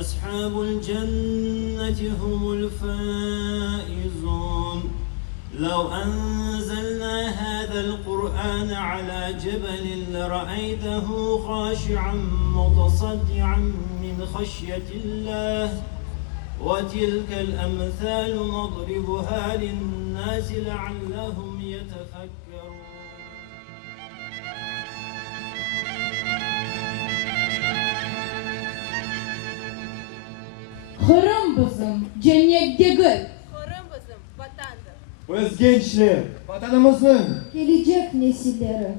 أصحاب الجنة هم الفائزون. لو أنزلنا هذا القرآن على جبل لرأيته خاشعا متصدعا من خشية الله. وتلك الأمثال نضربها للناس لعلهم يتفكرون. Hırımbızım cennetteki. Hırımbızım vatandır. Biz gençler, vatanımızın gelecek nesilleri